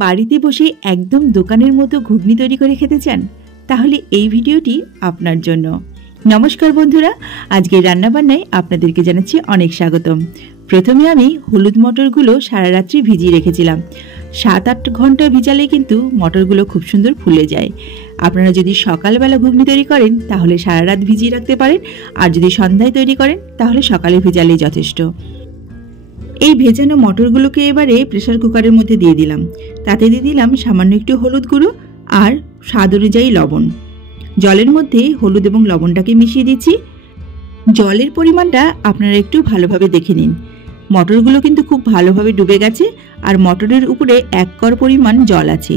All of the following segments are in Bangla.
বাড়িতে বসে একদম দোকানের মতো ঘুগনি তৈরি করে খেতে চান? তাহলে এই ভিডিওটি আপনার জন্য। নমস্কার বন্ধুরা, আজকে রান্নাবান্নায় আপনাদেরকে জানাচ্ছি অনেক স্বাগতম। প্রথমে আমি হলুদ মটরগুলো সারা রাত্রি ভিজিয়ে রেখেছিলাম। 7-8 ঘন্টা ভিজালে কিন্তু মটরগুলো খুব সুন্দর ফুলে যায়। আপনারা যদি সকালবেলা ঘুগনি তৈরি করেন তাহলে সারা রাত ভিজিয়ে রাখতে পারেন, আর যদি সন্ধ্যায় তৈরি করেন তাহলে সকালে ভেজালেই যথেষ্ট। এই ভেজানো মটরগুলোকে এবারে প্রেসার কুকারের মধ্যে দিয়ে দিলাম। তাতে দিয়ে দিলাম সামান্য একটু হলুদ গুঁড়ো আর স্বাদ অনুযায়ী লবণ। জলের মধ্যে হলুদ এবং লবণটাকে মিশিয়ে দিচ্ছি। জলের পরিমাণটা আপনারা একটু ভালোভাবে দেখে নিন। মটরগুলো কিন্তু খুব ভালোভাবে ডুবে গেছে, আর মটরের উপরে 1 কড় পরিমাণ জল আছে।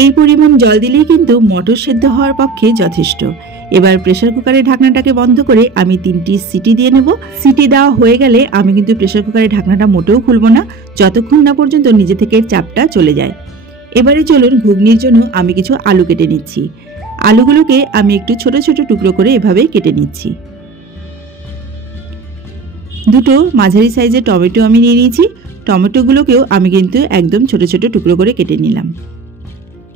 এই পরিমাণ জল দিলেই কিন্তু মটর সেদ্ধ হওয়ার পক্ষে যথেষ্ট। এবার প্রেসার কুকারের ঢাকনাটাকে বন্ধ করে আমি 3টি সিটি দিয়ে নেব। সিটি দেওয়া হয়ে গেলে আমি কিন্তু প্রেসার কুকারের ঢাকনাটা মোটেও খুলব না, যতক্ষণ না পর্যন্ত নিজে থেকে চাপটা চলে যায়। এবারে চলুন ঘুগনির জন্য আমি কিছু আলু কেটে নিচ্ছি। আলুগুলোকে আমি একটু ছোট ছোট টুকরো করে এভাবে কেটে নিচ্ছি। দুটো মাঝারি সাইজের টমেটো আমি নিয়ে নিয়েছি। টমেটোগুলোকেও আমি কিন্তু একদম ছোট ছোট টুকরো করে কেটে নিলাম।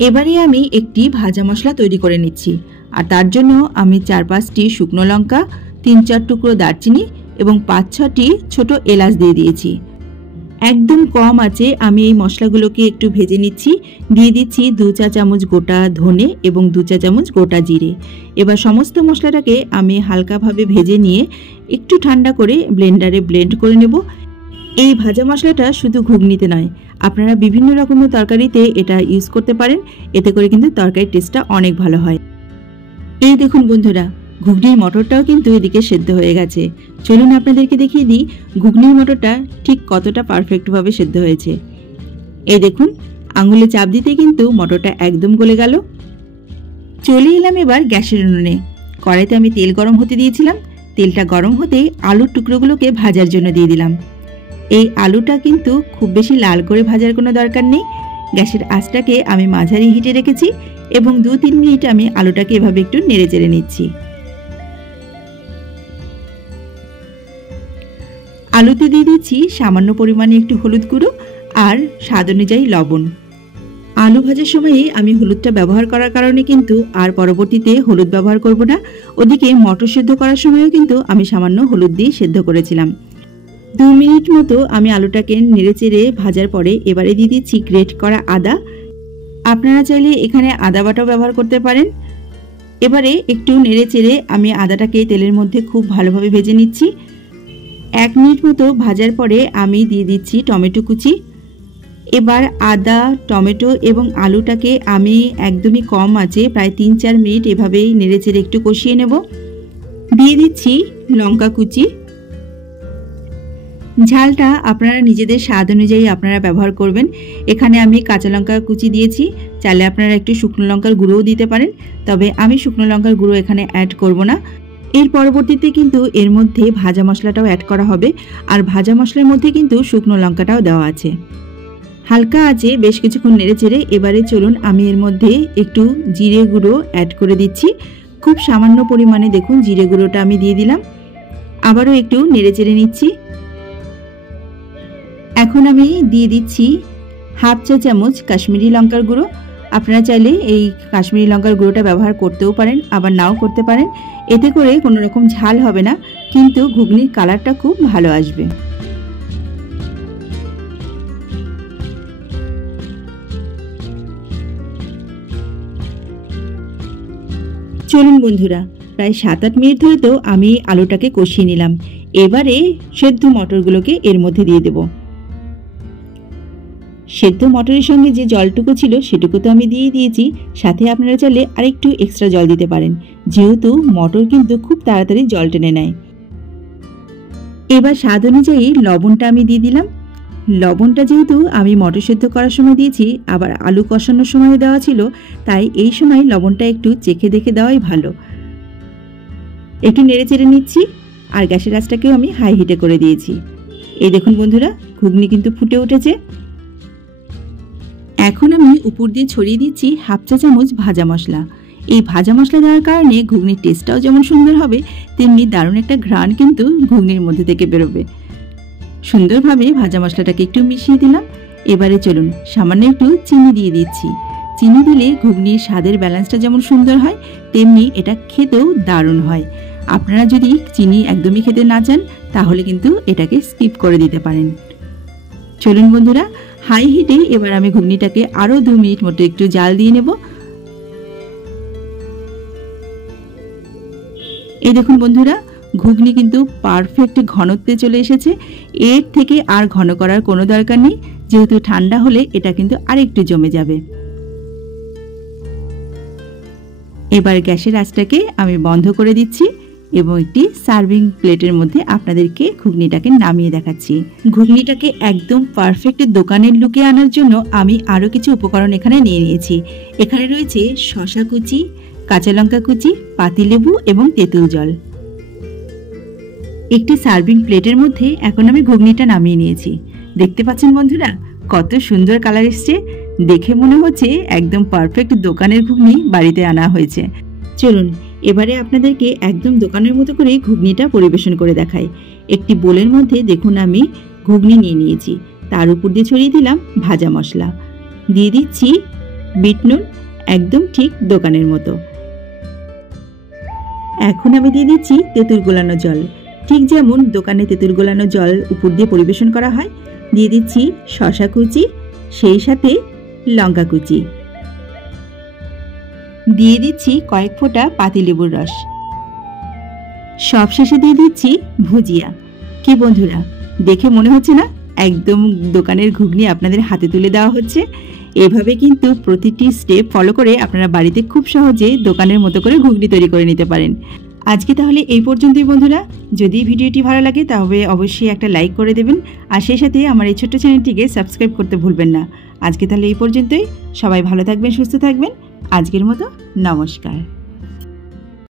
এবারে আমি একটি ভাজা মশলা তৈরি করে নিচ্ছি, আর তার জন্য আমি 4-5টি শুকনো লঙ্কা, 3-4 টুকরো দারচিনি এবং 5-6টি ছোট এলাচ দিয়ে দিয়েছি। একদম কম আঁচে আমি এই মশলাগুলোকে একটু ভেজে নিচ্ছি। দিয়ে দিচ্ছি 2 চা চামচ গোটা ধনে এবং 2 চা চামচ গোটা জিরে। এবার সমস্ত মশলাটাকে আমি হালকাভাবে ভেজে নিয়ে একটু ঠান্ডা করে ব্লেন্ডারে ব্লেন্ড করে নেব। এই ভাজা মশলাটা শুধু ঘুগনিতে নয়, আপনারা বিভিন্ন রকমের তরকারিতে এটা ইউজ করতে পারেন। এতে করে কিন্তু তরকারির টেস্টটা অনেক ভালো হয়। এই দেখুন বন্ধুরা, ঘুগনির মটরটাও কিন্তু এদিকে সেদ্ধ হয়ে গেছে। চলুন আপনাদেরকে দেখিয়ে দিই ঘুগনির মটরটা ঠিক কতটা পারফেক্টভাবে সেদ্ধ হয়েছে। এই দেখুন, আঙুলে চাপ দিতে কিন্তু মটরটা একদম গলে গেল। চলে এলাম এবার গ্যাসের উনুনে। কড়াইতে আমি তেল গরম হতে দিয়েছিলাম। তেলটা গরম হতেই আলুর টুকরোগুলোকে ভাজার জন্য দিয়ে দিলাম। এই আলুটা কিন্তু খুব বেশি লাল করে ভাজার কোনো দরকার নেই। গ্যাসের আঁচটাকে আমি মাঝারি হিটে রেখেছি এবং 2-3 মিনিট আমি আলুটাকে এভাবে একটু নেড়ে চেড়ে নিচ্ছি। আলুতে দিয়ে দিচ্ছি সামান্য পরিমাণে একটু হলুদ গুঁড়ো আর স্বাদ অনুযায়ী লবণ। আলু ভাজার সময়ে আমি হলুদটা ব্যবহার করার কারণে কিন্তু আর পরবর্তীতে হলুদ ব্যবহার করব না। ওদিকে মটর সেদ্ধ করার সময়ও কিন্তু আমি সামান্য হলুদ দিয়ে সেদ্ধ করেছিলাম। 2 মিনিট মতো আমি আলুটাকে নেড়ে চেড়ে ভাজার পরে এবারে দিয়ে দিচ্ছি গ্রেট করা আদা। আপনারা চাইলে এখানে আদা বাটাও ব্যবহার করতে পারেন। এবারে একটু নেড়ে চেড়ে আমি আদাটাকে তেলের মধ্যে খুব ভালোভাবে ভেজে নিচ্ছি। 1 মিনিট মতো ভাজার পরে আমি দিয়ে দিচ্ছি টমেটো কুচি। এবার আদা, টমেটো এবং আলুটাকে আমি একদমই কম আঁচে প্রায় 3-4 মিনিট এভাবেই নেড়ে চেড়ে একটু কষিয়ে নেব। দিয়ে দিচ্ছি লঙ্কা কুচি। ঝালটা আপনারা নিজেদের স্বাদ অনুযায়ী আপনারা ব্যবহার করবেন। এখানে আমি কাঁচা লঙ্কা কুচি দিয়েছি, চাইলে আপনারা একটু শুকনো লঙ্কার গুঁড়োও দিতে পারেন, তবে আমি শুকনো লঙ্কার গুঁড়ো এখানে অ্যাড করব না। এর পরবর্তীতে কিন্তু এর মধ্যে ভাজা মশলাটাও অ্যাড করা হবে, আর ভাজা মশলার মধ্যে কিন্তু শুকনো লঙ্কাটাও দেওয়া আছে। হালকা আঁচে বেশ কিছুক্ষণ নেড়ে চেড়ে এবারে চলুন আমি এর মধ্যে একটু জিরে গুঁড়ো অ্যাড করে দিচ্ছি। খুব সামান্য পরিমাণে দেখুন জিরে গুঁড়োটা আমি দিয়ে দিলাম। আবারও একটু নেড়ে চেড়ে নিচ্ছি। এখন আমি দিয়ে দিচ্ছি 1/2 চা চামচ কাশ্মীরি লঙ্কার গুঁড়ো। আপনারা চাইলে এই কাশ্মীরি লঙ্কার গুঁড়োটা ব্যবহার করতেও পারেন, আবার নাও করতে পারেন। এতে করে কোনো রকম ঝাল হবে না, কিন্তু ঘুগনির কালারটা খুব ভালো আসবে। চলুন বন্ধুরা, প্রায় 7-8 মিনিট ধরে তো আমি আলুটাকে কষিয়ে নিলাম। এবারে সেদ্ধ মটরগুলোকে এর মধ্যে দিয়ে দেব। সেদ্ধ মটরের সঙ্গে যে জলটুকু ছিল সেটুকু তো আমি দিয়ে দিয়েছি, সাথে আপনারা চাইলে আরেকটু এক্সট্রা জল দিতে পারেন, যেহেতু মটর কিন্তু খুব তাড়াতাড়ি জল টেনে নেয়। এবার স্বাদ অনুযায়ী লবণটা আমি দিয়ে দিলাম। লবণটা যেহেতু আমি মটর সেদ্ধ করার সময় দিয়েছি, আবার আলু কষানোর সময় দেওয়া ছিল, তাই এই সময় লবণটা একটু চেখে দেখে দেওয়াই ভালো। একটু নেড়ে চেড়ে নিচ্ছি, আর গ্যাসের আঁচটাকেও আমি হাই হিটে করে দিয়েছি। এই দেখুন বন্ধুরা, ঘুগনি কিন্তু ফুটে উঠেছে। এখন আমি উপর দিয়ে ছড়িয়ে দিচ্ছি 1/2 চা চামচ ভাজা মশলা। এই ভাজা মশলা দেওয়ার কারণে ঘুগনির টেস্টটাও যেমন সুন্দর হবে, তেমনি দারুণ একটা ঘ্রাণ কিন্তু ঘুগনির মধ্যে থেকে বেরোবে। সুন্দরভাবে ভাজা মশলাটাকে একটু মিশিয়ে দিলাম। এবারে চলুন সামান্য একটু চিনি দিয়ে দিচ্ছি। চিনি দিলে ঘুগনির স্বাদের ব্যালেন্সটা যেমন সুন্দর হয়, তেমনি এটা খেতেও দারুণ হয়। আপনারা যদি চিনি একদমই খেতে না চান তাহলে কিন্তু এটাকে স্কিপ করে দিতে পারেন। চলুন বন্ধুরা, হাই হিটে এবার আমি ঘুগনিটাকে আরও 2 মিনিট মতো একটু জাল দিয়ে নেব। এই দেখুন বন্ধুরা, ঘুগনি কিন্তু পারফেক্ট ঘনত্বে চলে এসেছে। এর থেকে আর ঘন করার কোনো দরকার নেই, যেহেতু ঠান্ডা হলে এটা কিন্তু আরেকটু জমে যাবে। এবার গ্যাসের আঁচটাকে আমি বন্ধ করে দিচ্ছি এবং একটি সার্ভিং প্লেটের মধ্যে আপনাদেরকে ঘুগনিটাকে নামিয়ে দেখাচ্ছি। ঘুগনিটাকে একদম পারফেক্ট দোকানের লুকে আনার জন্য আমি আরও কিছু উপকরণ এখানে নিয়ে নিয়েছি। এখানে রয়েছে শসা কুচি, কাঁচা লঙ্কা কুচি, পাতিলেবু এবং তেঁতুল জল। একটি সার্ভিং প্লেটের মধ্যে এখন আমি ঘুগনিটা নামিয়ে নিয়েছি। দেখতে পাচ্ছেন বন্ধুরা, কত সুন্দর কালার এসছে। দেখে মনে হচ্ছে একদম পারফেক্ট দোকানের ঘুগনি বাড়িতে আনা হয়েছে। চলুন এবারে আপনাদেরকে একদম দোকানের মতো করে ঘুগনিটা পরিবেশন করে দেখাই। একটি বোলের মধ্যে দেখুন আমি ঘুগনি নিয়ে নিয়েছি, তার উপর দিয়ে ছড়িয়ে দিলাম ভাজা মশলা, দিয়ে দিচ্ছি বিট নুন, একদম ঠিক দোকানের মতো। এখন আমি দিয়ে দিচ্ছি তেঁতুল গোলানো জল, ঠিক যেমন দোকানে তেঁতুল গোলানো জল উপর দিয়ে পরিবেশন করা হয়। দিয়ে দিচ্ছি শসা কুচি, সেই সাথে লঙ্কা কুচি, দিয়ে দিচ্ছি কয়েক ফোঁটা পাতিলেবুর রস, সবশেষে দিয়ে দিচ্ছি ভুজিয়া। কি বন্ধুরা, দেখে মনে হচ্ছে না একদম দোকানের ঘুগনি আপনাদের হাতে তুলে দেওয়া হচ্ছে? এভাবে কিন্তু প্রতিটি স্টেপ ফলো করে আপনারা বাড়িতে খুব সহজে দোকানের মতো করে ঘুগনি তৈরি করে নিতে পারেন। আজকে তাহলে এই পর্যন্তই বন্ধুরা। যদি ভিডিওটি ভালো লাগে তবে অবশ্যই একটা লাইক করে দেবেন, আর সেই সাথে আমার এই ছোট্ট চ্যানেলটিকে সাবস্ক্রাইব করতে ভুলবেন না। আজকে তাহলে এই পর্যন্তই। সবাই ভালো থাকবেন, সুস্থ থাকবেন। আজকের মতো নমস্কার।